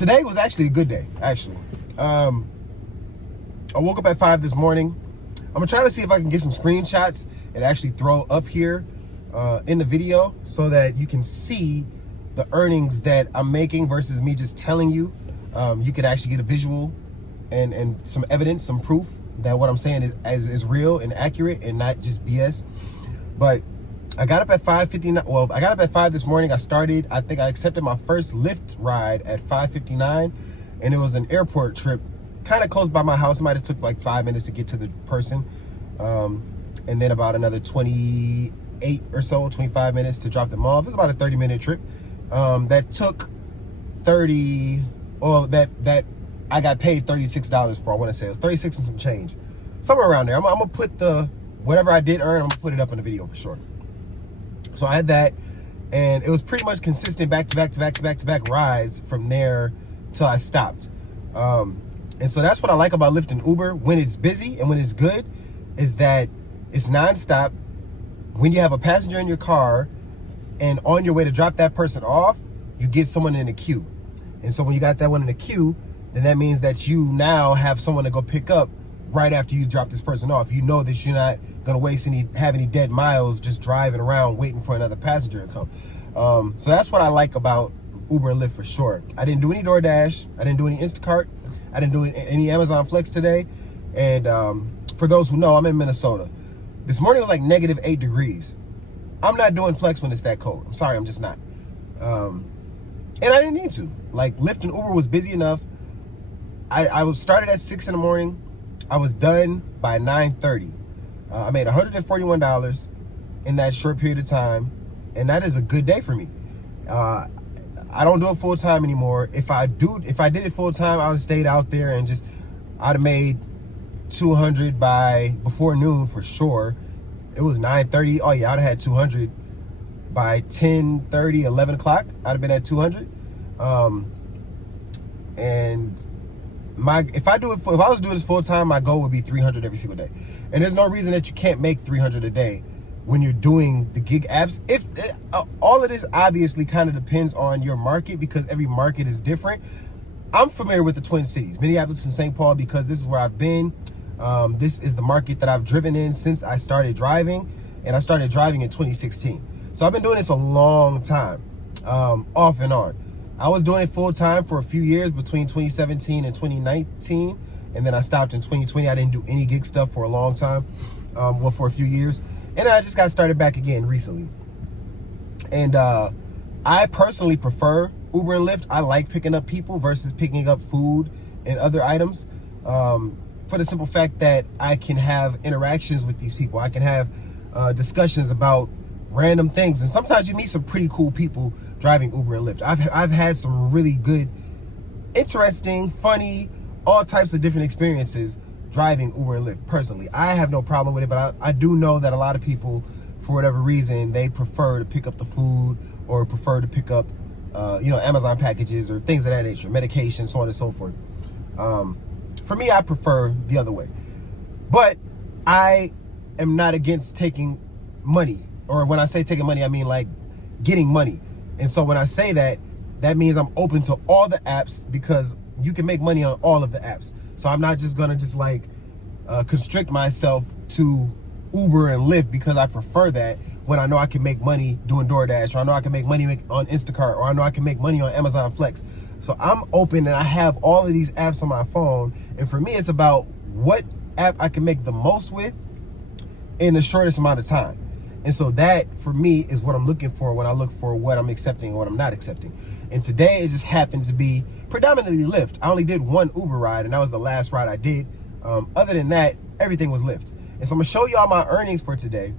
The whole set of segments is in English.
Today was actually a good day, actually. I woke up at 5 this morning. I'm gonna try to see if I can get some screenshots and actually throw up here in the video so that you can see the earnings that I'm making versus me just telling you. You could actually get a visual and some evidence, some proof that what I'm saying is real and accurate and not just BS. But I got up at 5:59. Well, I got up at 5 this morning. I accepted my first Lyft ride at 5:59, and it was an airport trip, kind of close by my house. It might have took like 5 minutes to get to the person, and then about another 28 or so, 25 minutes to drop them off. It was about a 30-minute trip. That took 30. Well, that I got paid $36 for. I want to say it was 36 and some change, somewhere around there. I'm gonna put whatever I did earn. I'm gonna put it up in the video for sure. So I had that, and it was pretty much consistent back-to-back rides from there till I stopped. And so that's what I like about Lyft and Uber when it's busy and when it's good, is that it's nonstop. When you have a passenger in your car and on your way to drop that person off, you get someone in the queue. And so when you got that one in the queue, then that means that you now have someone to go pick up right after you drop this person off. You know that you're not gonna have any dead miles just driving around waiting for another passenger to come. So that's what I like about Uber and Lyft for sure. I didn't do any DoorDash. I didn't do any Instacart. I didn't do any Amazon Flex today. And for those who know, I'm in Minnesota. This morning was like -8 degrees. I'm not doing Flex when it's that cold. I'm sorry, I'm just not. And I didn't need to. Like, Lyft and Uber was busy enough. I started at 6 in the morning. I was done by 9:30. I made $141 in that short period of time, and that is a good day for me. I don't do it full time anymore. If I did it full time, I would have stayed out there and I'd have made 200 by before noon for sure. It was 9:30. Oh yeah, I'd have had 200 by 10:30, 11 o'clock. I'd have been at 200. And if I was doing this full time, my goal would be 300 every single day. And there's no reason that you can't make 300 a day when you're doing the gig apps. All of this obviously kind of depends on your market, because every market is different. I'm familiar with the Twin Cities, Minneapolis and St. Paul, because this is where I've been. This is the market that I've driven in since I started driving, and I started driving in 2016. So I've been doing this a long time, off and on. I was doing it full time for a few years between 2017 and 2019, and then I stopped in 2020. I didn't do any gig stuff for a long time, for a few years, and I just got started back again recently. And I personally prefer Uber and Lyft. I like picking up people versus picking up food and other items, for the simple fact that I can have interactions with these people. I can have discussions about random things, and sometimes you meet some pretty cool people driving Uber and Lyft. I've had some really good, interesting, funny, all types of different experiences driving Uber and Lyft. Personally, I have no problem with it, but I do know that a lot of people, for whatever reason, they prefer to pick up the food or prefer to pick up Amazon packages or things of that nature, medication, so on and so forth. For me, I prefer the other way, but I am not against taking money. Or when I say taking money, I mean like getting money. And so when I say that, that means I'm open to all the apps, because you can make money on all of the apps. So I'm not just gonna constrict myself to Uber and Lyft because I prefer that, when I know I can make money doing DoorDash, or I know I can make money on Instacart, or I know I can make money on Amazon Flex. So I'm open, and I have all of these apps on my phone. And for me, it's about what app I can make the most with in the shortest amount of time. And so that, for me, is what I'm looking for when I look for what I'm accepting and what I'm not accepting. And today, it just happened to be predominantly Lyft. I only did one Uber ride, and that was the last ride I did. Other than that, everything was Lyft. And so I'm gonna show y'all my earnings for today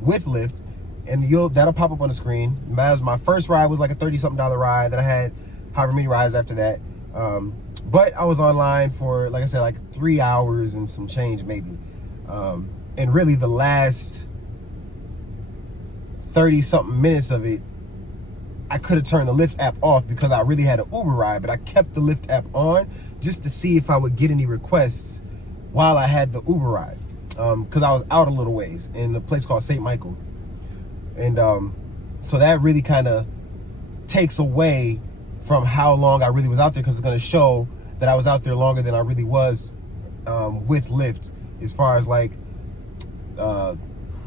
with Lyft, and that'll pop up on the screen. My first ride was like a $30-something ride. Then I had however many rides after that. But I was online for, like I said, like 3 hours and some change maybe. And really the last 30-something minutes of it, I could have turned the Lyft app off because I really had an Uber ride, but I kept the Lyft app on just to see if I would get any requests while I had the Uber ride. Because I was out a little ways in a place called St. Michael. And so that really kind of takes away from how long I really was out there, because it's going to show that I was out there longer than I really was with Lyft, as far as like the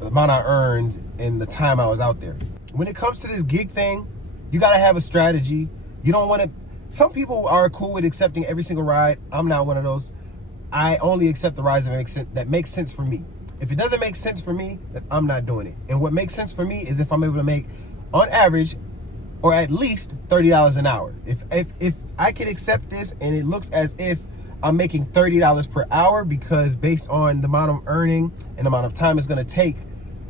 amount I earned and the time I was out there. When it comes to this gig thing, you got to have a strategy. You don't want to, some people are cool with accepting every single ride. I'm not one of those. I only accept the rides that make sense for me. If it doesn't make sense for me, then I'm not doing it. And what makes sense for me is if I'm able to make, on average, or at least $30 an hour. If I can accept this and it looks as if I'm making $30 per hour, because based on the amount I'm earning and the amount of time it's gonna take,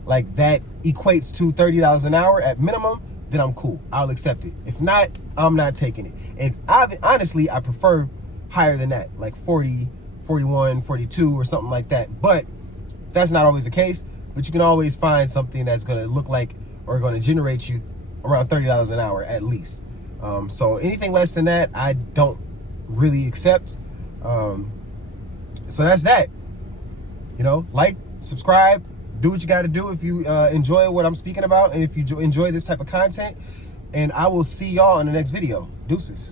like that equates to $30 an hour at minimum, then I'm cool. I'll accept it. If not, I'm not taking it. And honestly, I prefer higher than that, like 40, 41, 42 or something like that. But that's not always the case. But you can always find something that's gonna look like or gonna generate you around $30 an hour at least. So anything less than that, I don't really accept. So that's that. You know, like, subscribe, do what you got to do if you enjoy what I'm speaking about, and if you enjoy this type of content. And I will see y'all in the next video. Deuces.